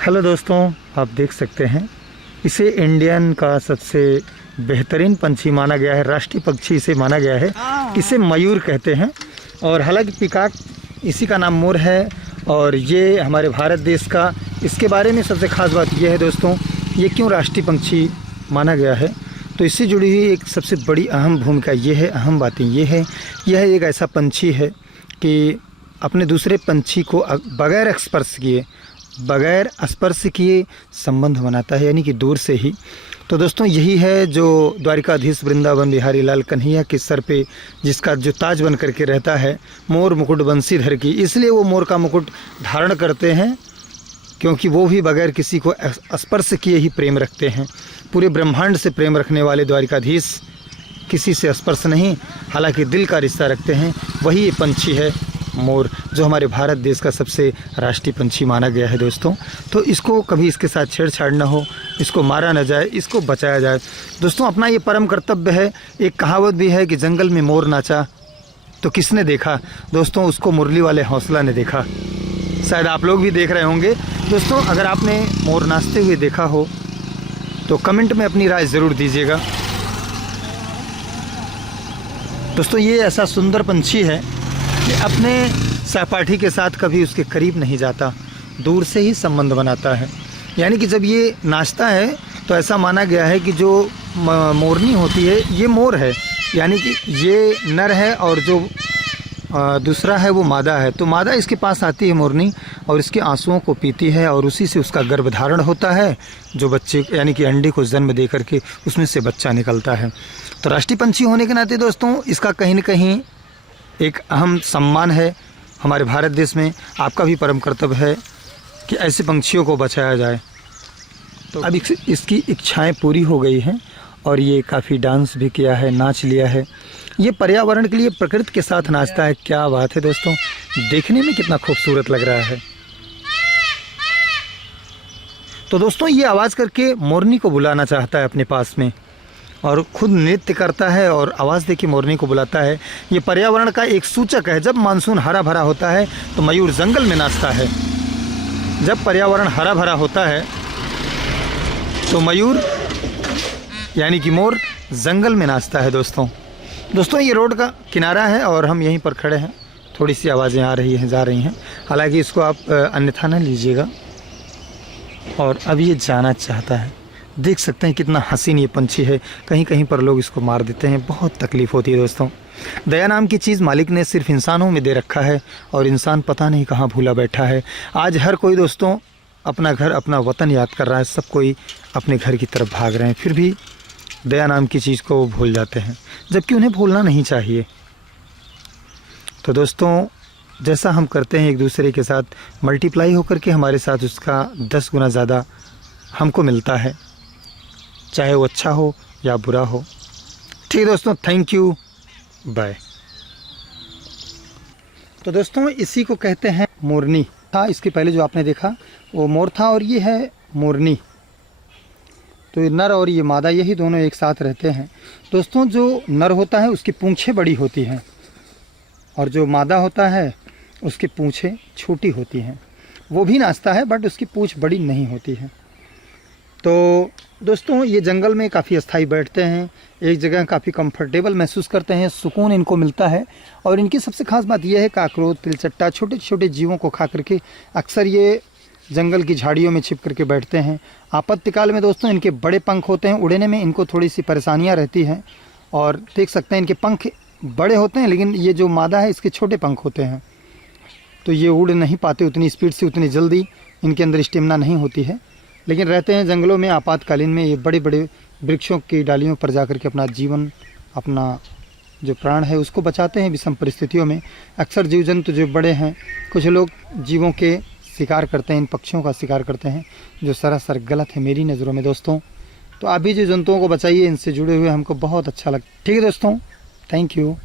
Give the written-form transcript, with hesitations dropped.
Hello दोस्तों, आप देख सकते हैं इसे इंडियन का सबसे बेहतरीन पंछी माना गया है, राष्ट्रीय पक्षी इसे माना गया है। इसे मयूर कहते हैं और हालांकि पीकॉक इसी का नाम मोर है और ये हमारे भारत देश का। इसके बारे में सबसे ख़ास बात यह है दोस्तों, ये क्यों राष्ट्रीय पंछी माना गया है, तो इससे जुड़ी हुई एक सबसे बड़ी अहम भूमिका ये है, अहम बातें ये है, यह एक ऐसा पंछी है कि अपने दूसरे पंछी को बगैर स्पर्श किए संबंध बनाता है, यानी कि दूर से ही। तो दोस्तों यही है जो द्वारिकाधीश वृंदावन बिहारी लाल कन्हैया के सर पे जिसका जो ताज बन करके रहता है, मोर मुकुट बंसीधर की। इसलिए वो मोर का मुकुट धारण करते हैं क्योंकि वो भी बगैर किसी को स्पर्श किए ही प्रेम रखते हैं। पूरे ब्रह्मांड से प्रेम रखने वाले द्वारिकाधीश किसी से स्पर्श नहीं, हालांकि दिल का रिश्ता रखते हैं। वही ये पंछी है मोर, जो हमारे भारत देश का सबसे राष्ट्रीय पंछी माना गया है दोस्तों। तो इसको कभी इसके साथ छेड़छाड़ ना हो, इसको मारा ना जाए, इसको बचाया जाए दोस्तों। अपना ये परम कर्तव्य है। एक कहावत भी है कि जंगल में मोर नाचा तो किसने देखा दोस्तों, उसको मुरली वाले हौसला ने देखा। शायद आप लोग भी देख रहे होंगे दोस्तों। अगर आपने मोर नाचते हुए देखा हो तो कमेंट में अपनी राय ज़रूर दीजिएगा दोस्तों। ये ऐसा सुंदर पंछी है कि अपने सहपाठी के साथ कभी उसके करीब नहीं जाता, दूर से ही संबंध बनाता है। यानी कि जब ये नाचता है तो ऐसा माना गया है कि जो मोरनी होती है ये मोर है, यानी कि ये नर है और जो दूसरा है वो मादा है। तो मादा इसके पास आती है मोरनी और इसके आंसुओं को पीती है और उसी से उसका गर्भधारण होता है, जो बच्चे यानी कि अंडे को जन्म दे करके उसमें से बच्चा निकलता है। तो राष्ट्रीय पंछी होने के नाते दोस्तों इसका कहीं न कहीं एक अहम सम्मान है हमारे भारत देश में। आपका भी परम कर्तव्य है कि ऐसे पंछियों को बचाया जाए। तो अब इसकी इच्छाएं पूरी हो गई हैं और ये काफ़ी डांस भी किया है, नाच लिया है। ये पर्यावरण के लिए प्रकृति के साथ नाचता है। क्या बात है दोस्तों, देखने में कितना खूबसूरत लग रहा है। तो दोस्तों ये आवाज़ करके मोरनी को बुलाना चाहता है अपने पास में और खुद नृत्य करता है और आवाज़ दे के मोरनी को बुलाता है। ये पर्यावरण का एक सूचक है। जब मानसून हरा भरा होता है तो मयूर जंगल में नाचता है। जब पर्यावरण हरा भरा होता है तो मयूर यानी कि मोर जंगल में नाचता है दोस्तों। ये रोड का किनारा है और हम यहीं पर खड़े हैं। थोड़ी सी आवाज़ें आ रही हैं, जा रही हैं, हालांकि इसको आप अन्यथा न लीजिएगा। और अब ये जाना चाहता है। देख सकते हैं कितना हसीन ये पंछी है। कहीं कहीं पर लोग इसको मार देते हैं, बहुत तकलीफ़ होती है दोस्तों। दया नाम की चीज़ मालिक ने सिर्फ इंसानों में दे रखा है और इंसान पता नहीं कहाँ भूला बैठा है। आज हर कोई दोस्तों अपना घर, अपना वतन याद कर रहा है। सब कोई अपने घर की तरफ भाग रहे हैं, फिर भी दया नाम की चीज़ को वो भूल जाते हैं, जबकि उन्हें भूलना नहीं चाहिए। तो दोस्तों जैसा हम करते हैं एक दूसरे के साथ, मल्टीप्लाई होकर के हमारे साथ उसका 10 गुना ज़्यादा हमको मिलता है, चाहे वो अच्छा हो या बुरा हो। ठीक है दोस्तों, थैंक यू, बाय। तो दोस्तों इसी को कहते हैं मोरनी। था इसके पहले जो आपने देखा वो मोर था और ये है मोरनी। तो ये नर और ये मादा, यही दोनों एक साथ रहते हैं दोस्तों। जो नर होता है उसकी पूंछें बड़ी होती हैं और जो मादा होता है उसकी पूंछें छोटी होती हैं। वो भी नाचता है बट उसकी पूंछ बड़ी नहीं होती है। तो दोस्तों ये जंगल में काफ़ी अस्थाई बैठते हैं, एक जगह काफ़ी कंफर्टेबल महसूस करते हैं, सुकून इनको मिलता है। और इनकी सबसे ख़ास बात यह है काकरोच, तिलचट्टा, छोटे छोटे जीवों को खा करके अक्सर ये जंगल की झाड़ियों में छिप करके बैठते हैं। आपातकाल में दोस्तों इनके बड़े पंख होते हैं, उड़ने में इनको थोड़ी सी परेशानियाँ रहती हैं। और देख सकते हैं इनके पंख बड़े होते हैं, लेकिन ये जो मादा है इसके छोटे पंख होते हैं, तो ये उड़ नहीं पाते उतनी स्पीड से, उतनी जल्दी इनके अंदर स्टेमिना नहीं होती है। लेकिन रहते हैं जंगलों में। आपातकालीन में ये बड़े बड़े वृक्षों की डालियों पर जाकर के अपना जीवन, अपना जो प्राण है उसको बचाते हैं विषम परिस्थितियों में। अक्सर जीव जंतु जो बड़े हैं, कुछ लोग जीवों के शिकार करते हैं, इन पक्षियों का शिकार करते हैं, जो सरासर गलत है मेरी नज़रों में दोस्तों। तो आप भी जो जंतुओं को बचाइए, इनसे जुड़े हुए हमको बहुत अच्छा लगता है। ठीक है दोस्तों, थैंक यू।